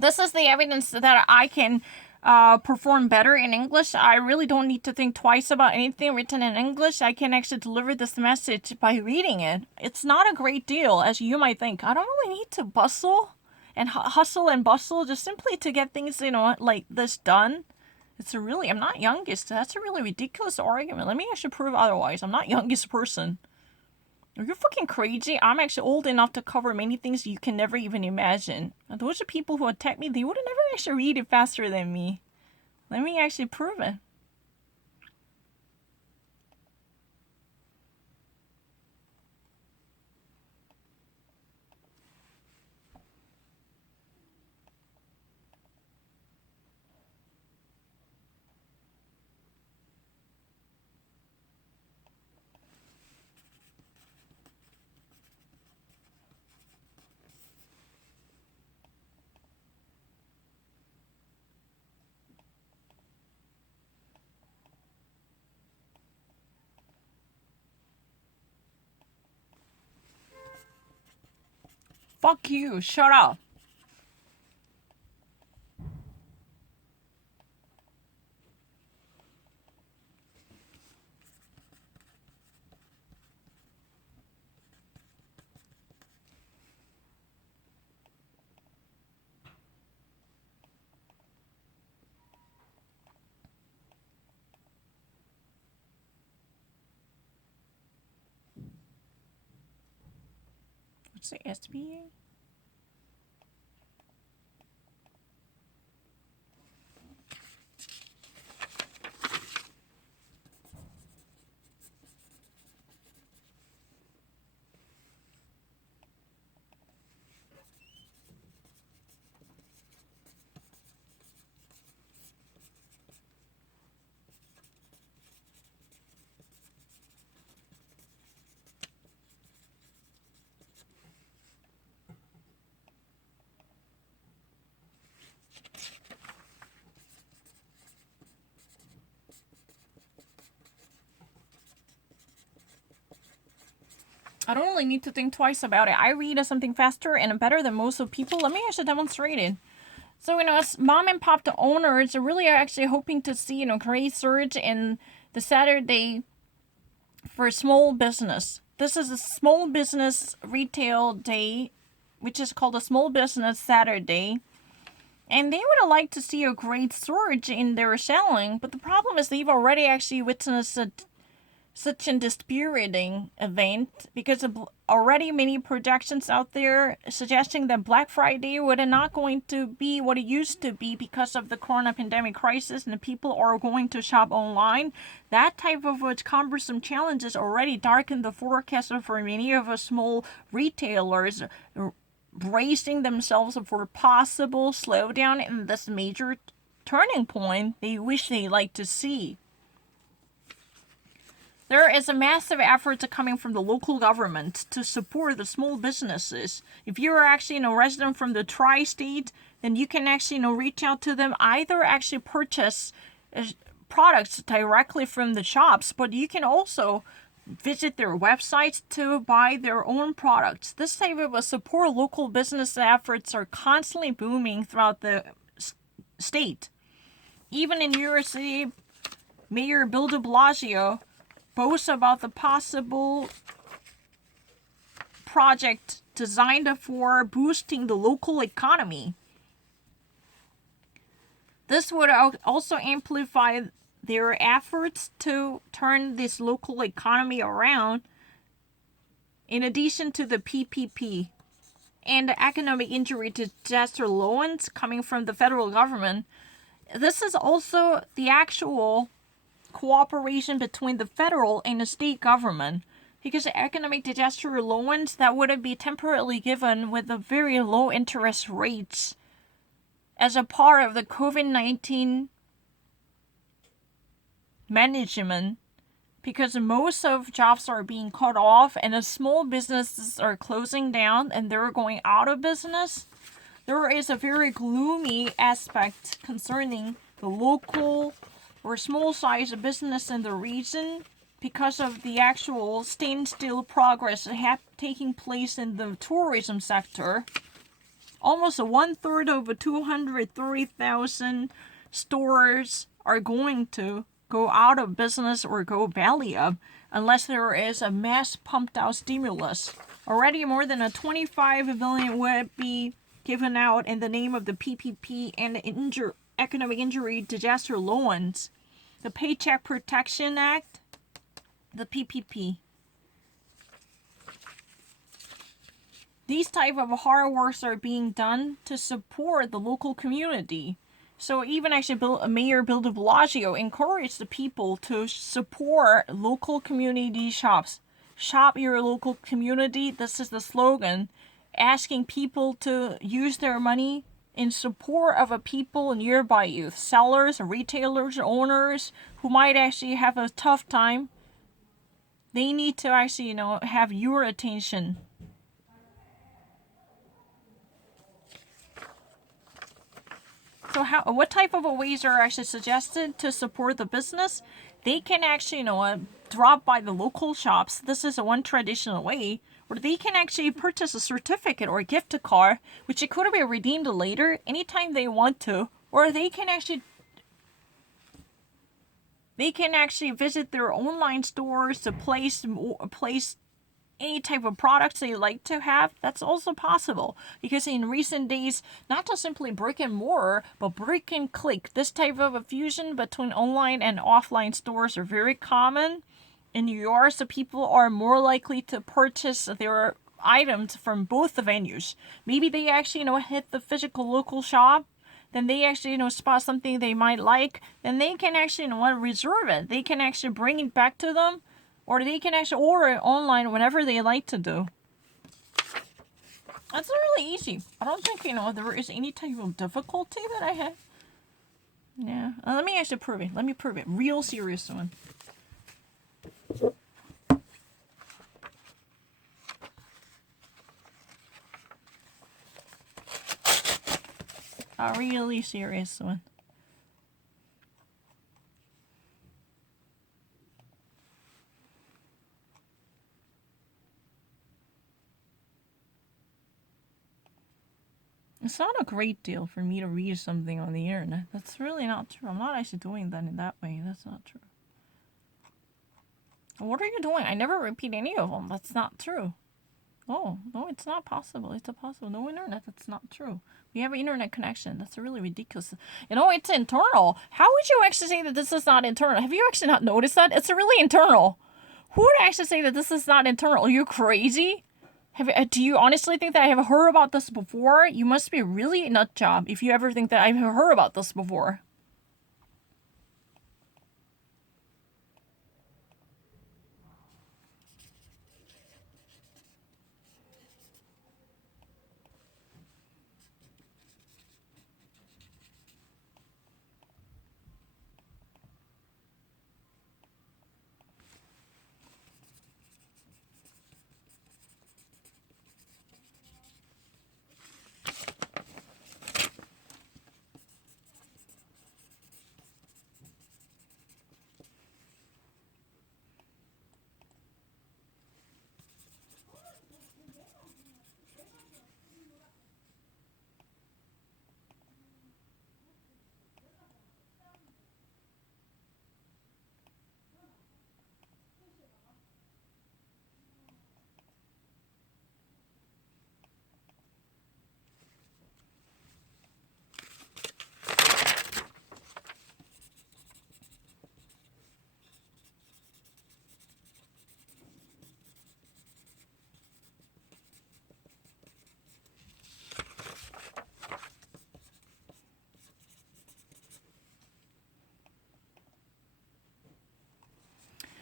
This is the evidence that I can perform better in English. I really don't need to think twice about anything written in English. I can actually deliver this message by reading it. It's not a great deal, as you might think. I don't really need to bustle and hustle and bustle just simply to get things, like this done. I'm not youngest. That's a really ridiculous argument. Let me actually prove otherwise. I'm not youngest person. Are you fucking crazy? I'm actually old enough to cover many things you can never even imagine. And those are people who attack me. They would have never actually read it faster than me. Let me actually prove it. Fuck you. Shut up. What's the SBA? I don't really need to think twice about it. I read something faster and better than most of people. Let me actually demonstrate it. So, as mom and pop the owners really are actually hoping to see, great surge in the Saturday for small business. This is a small business retail day, which is called a small business Saturday. And they would have liked to see a great surge in their selling, but the problem is they've already actually witnessed such a dispiriting event because of already many projections out there suggesting that Black Friday would not going to be what it used to be because of the corona pandemic crisis and the people are going to shop online. That type of cumbersome challenges already darkened the forecast for many of us small retailers, bracing themselves for possible slowdown in this major turning point they wish they like to see. There is a massive effort coming from the local government to support the small businesses. If you are actually a resident from the tri-state, then you can actually reach out to them, either actually purchase products directly from the shops, but you can also visit their websites to buy their own products. This type of support local business efforts are constantly booming throughout the state. Even in New York City, Mayor Bill de Blasio boasts about the possible project designed for boosting the local economy. This would also amplify their efforts to turn this local economy around, in addition to the PPP and the economic injury disaster loans coming from the federal government. This is also the actual cooperation between the federal and the state government, because the economic disaster loans that would be temporarily given with the very low interest rates as a part of the COVID-19 management, because most of jobs are being cut off and the small businesses are closing down and they're going out of business. There is a very gloomy aspect concerning the local or small size business in the region because of the actual standstill progress taking place in the tourism sector. almost 1/3 of the 230,000 stores are going to go out of business or go belly up unless there is a mass pumped out stimulus. Already more than a 25 billion would be given out in the name of the PPP and economic injury disaster loans. The Paycheck Protection Act, the PPP. These type of hard works are being done to support the local community. So even actually Mayor Bill de Blasio encouraged the people to support local community shops. Shop your local community. This is the slogan. Asking people to use their money in support of a people nearby you. Sellers, retailers, owners who might actually have a tough time. They need to actually, have your attention. So what type of ways are actually suggested to support the business? They can actually, drop by the local shops. This is one traditional way where they can actually purchase a certificate or a gift card, which it could be redeemed later anytime they want to, or they can actually visit their online stores to place any type of products they like to have. That's also possible because in recent days, not just simply brick and mortar, but brick and click, this type of a fusion between online and offline stores are very common in New York. So people are more likely to purchase their items from both the venues. Maybe they actually hit the physical local shop, then they actually spot something they might like, then they can actually reserve it. They can actually bring it back to them, or they can actually order it online whenever they like to do. That's really easy. I don't think, there is any type of difficulty that I have. Yeah. Let me actually prove it. Let me prove it. Real serious one. A really serious one. It's not a great deal for me to read something on the internet. That's really not true. I'm not actually doing that in that way. That's not true. What are you doing? I never repeat any of them. That's not true. Oh, no, it's not possible. It's impossible. No internet. That's not true. We have an internet connection. That's really ridiculous. It's internal. How would you actually say that this is not internal? Have you actually not noticed that? It's really internal. Who would actually say that this is not internal? Are you crazy? Do you honestly think that I have heard about this before? You must be really a nut job if you ever think that I've heard about this before.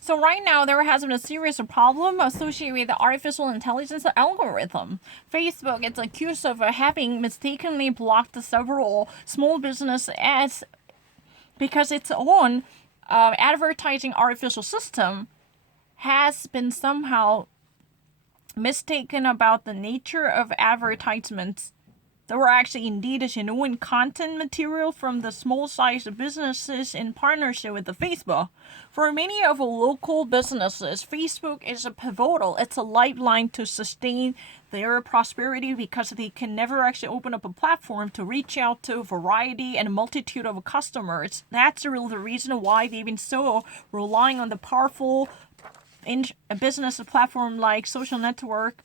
So right now there has been a serious problem associated with the artificial intelligence algorithm. Facebook is accused of having mistakenly blocked several small business ads because its own advertising artificial system has been somehow mistaken about the nature of advertisements there were actually indeed a genuine content material from the small-sized businesses in partnership with the Facebook. For many of the local businesses, Facebook is a pivotal, it's a lifeline to sustain their prosperity because they can never actually open up a platform to reach out to a variety and a multitude of customers. That's really the reason why they've been so relying on the powerful a business platform like social network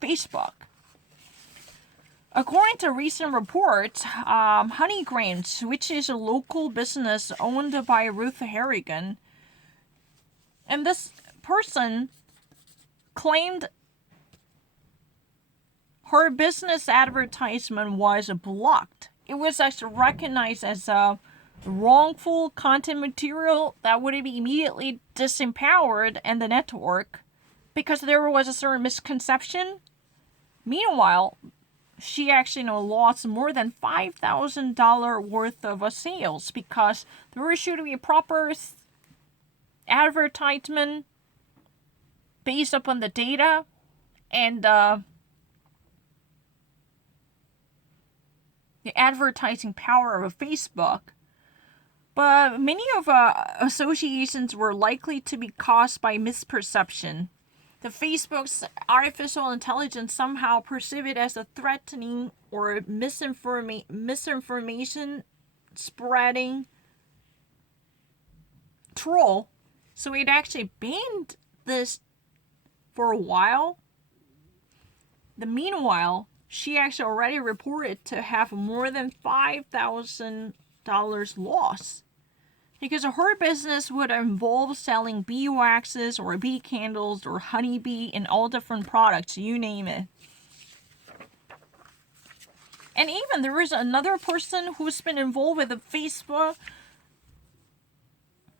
Facebook. According to recent reports, Honey Grains, which is a local business owned by Ruth Harrigan, and this person claimed her business advertisement was blocked. It was actually recognized as a wrongful content material that would be immediately disempowered in the network because there was a certain misconception. Meanwhile, she actually lost more than $5,000 worth of sales because there should be a proper advertisement based upon the data and the advertising power of Facebook. But many of associations were likely to be caused by misperception. The Facebook's artificial intelligence somehow perceived it as a threatening or misinformation spreading troll. So it actually banned this for a while. Meanwhile, she actually already reported to have more than $5,000 loss. Because her business would involve selling beeswaxes or bee candles or honeybee in all different products, you name it. And even there is another person who's been involved with the Facebook,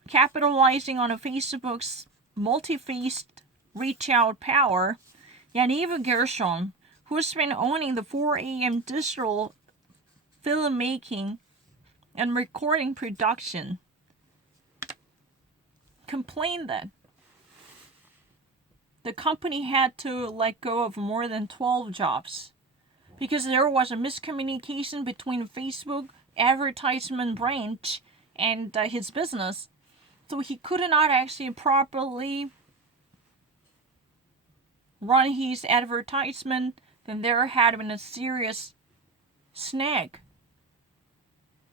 capitalizing on a Facebook's multi-faced reach-out power, Yaniv Gershon, who's been owning the 4AM digital filmmaking and recording production, complained that the company had to let go of more than 12 jobs because there was a miscommunication between Facebook advertisement branch and his business. So he could not actually properly run his advertisement. Then there had been a serious snag,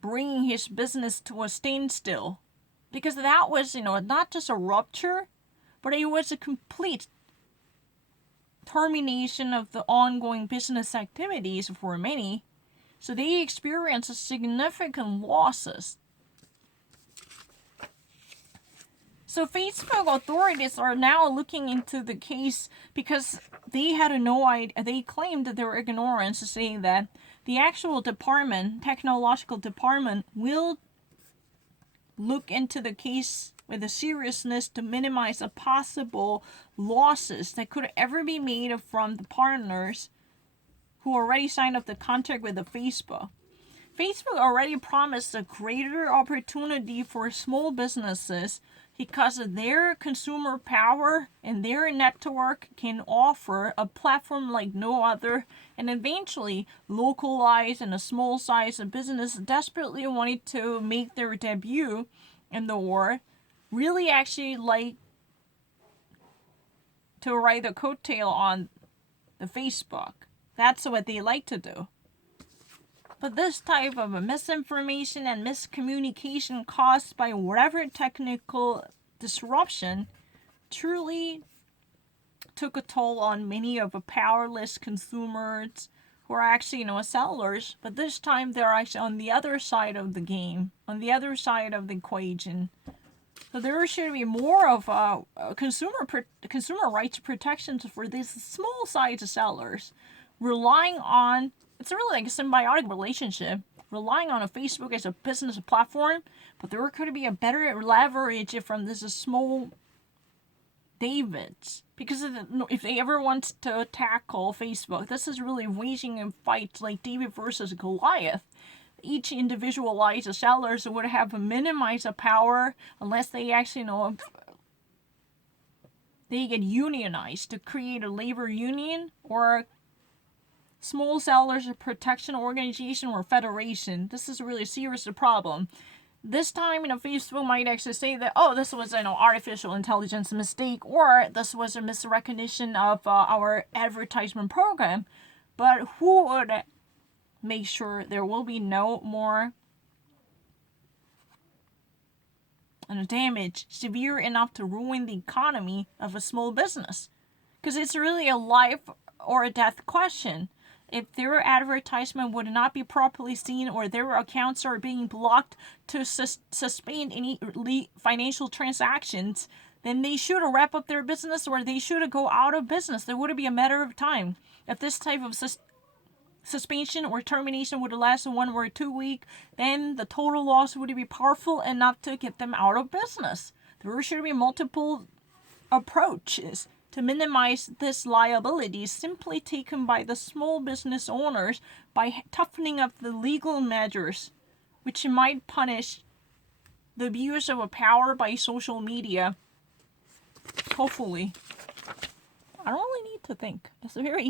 bringing his business to a standstill. Because that was, not just a rupture, but it was a complete termination of the ongoing business activities for many. So they experienced significant losses. So Facebook authorities are now looking into the case because they had no idea. They claimed that their ignorance, saying that the actual department, technological department, will look into the case with a seriousness to minimize the possible losses that could ever be made from the partners who already signed up the contract with the Facebook. Facebook already promised a greater opportunity for small businesses because their consumer power and their network can offer a platform like no other, and eventually localized and a small size of business desperately wanted to make their debut in the war really actually like to ride the coattail on the Facebook. That's what they like to do. But this type of misinformation and miscommunication caused by whatever technical disruption truly took a toll on many of the powerless consumers who are actually, sellers. But this time they're actually on the other side of the game, on the other side of the equation. So there should be more of consumer rights protections for these small size sellers, relying on. It's really like a symbiotic relationship, relying on a Facebook as a business platform, but there could be a better leverage from this small Davids. Because if they ever want to tackle Facebook, this is really waging a fight like David versus Goliath. Each individualized sellers would have minimized the power unless they actually they get unionized to create a labor union or small sellers protection organization or federation. This is a really serious problem. This time, Facebook might actually say that, oh, this was an artificial intelligence mistake, or this was a misrecognition of our advertisement program. But who would make sure there will be no more damage severe enough to ruin the economy of a small business? Because it's really a life or a death question. If their advertisement would not be properly seen or their accounts are being blocked to suspend any financial transactions, then they should wrap up their business or they should go out of business. It would be a matter of time. If this type of suspension or termination would last 1 or 2 weeks, then the total loss would be powerful enough to get them out of business. There should be multiple approaches to minimize this liability simply taken by the small business owners by toughening up the legal measures, which might punish the abuse of power by social media. Hopefully. I don't really need to think. It's very